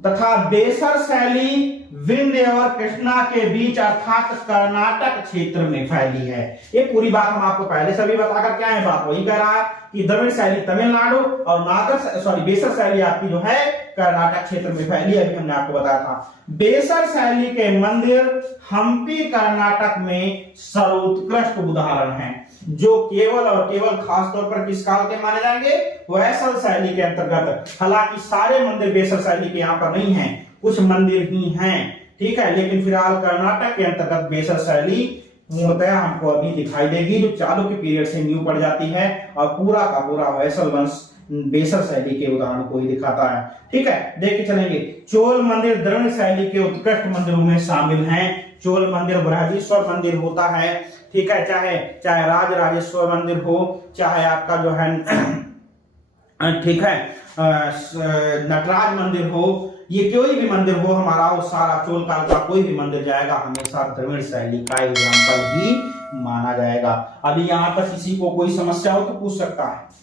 तथा बेसर शैली विंध्य और कृष्णा के बीच अर्थात कर्नाटक क्षेत्र में फैली है। ये पूरी बात हम आपको पहले से भी बताकर क्या है, बात वही कह रहा है कि द्रविड़ शैली तमिलनाडु और बेसर शैली आपकी जो है कर्नाटक क्षेत्र में फैली। अभी हमने आपको बताया था बेसर शैली के मंदिर हम्पी कर्नाटक में सर्वोत्कृष्ट उदाहरण हैं, जो केवल और केवल खास तौर पर किस काल के माने जाएंगे? होयसल शैली के अंतर्गत। हालांकि सारे मंदिर बेसर शैली के यहाँ पर नहीं हैं, कुछ मंदिर ही हैं, ठीक है। लेकिन फिलहाल कर्नाटक के अंतर्गत बेसर शैली मूलतः हमको अभी दिखाई देगी, जो चालुक्य पीरियड से न्यू पड़ जाती है, और पूरा का पूरा होयसल वंश बेसर शैली के उदाहरण को ही दिखाता है, ठीक है। देख के चलेंगे, चोल मंदिर द्रविड़ शैली के उत्कृष्ट मंदिरों में शामिल हैं। चोल मंदिर बृहदीश्वर मंदिर होता है, ठीक है, चाहे राज राजेश्वर मंदिर हो, चाहे आपका जो है ठीक है नटराज मंदिर हो, ये कोई भी मंदिर हो हमारा, वो सारा चोल काल का कोई भी मंदिर जाएगा हमेशा द्रविड़ शैली का एग्जाम्पल ही माना जाएगा। अभी यहाँ पर किसी को कोई समस्या हो तो पूछ सकता है।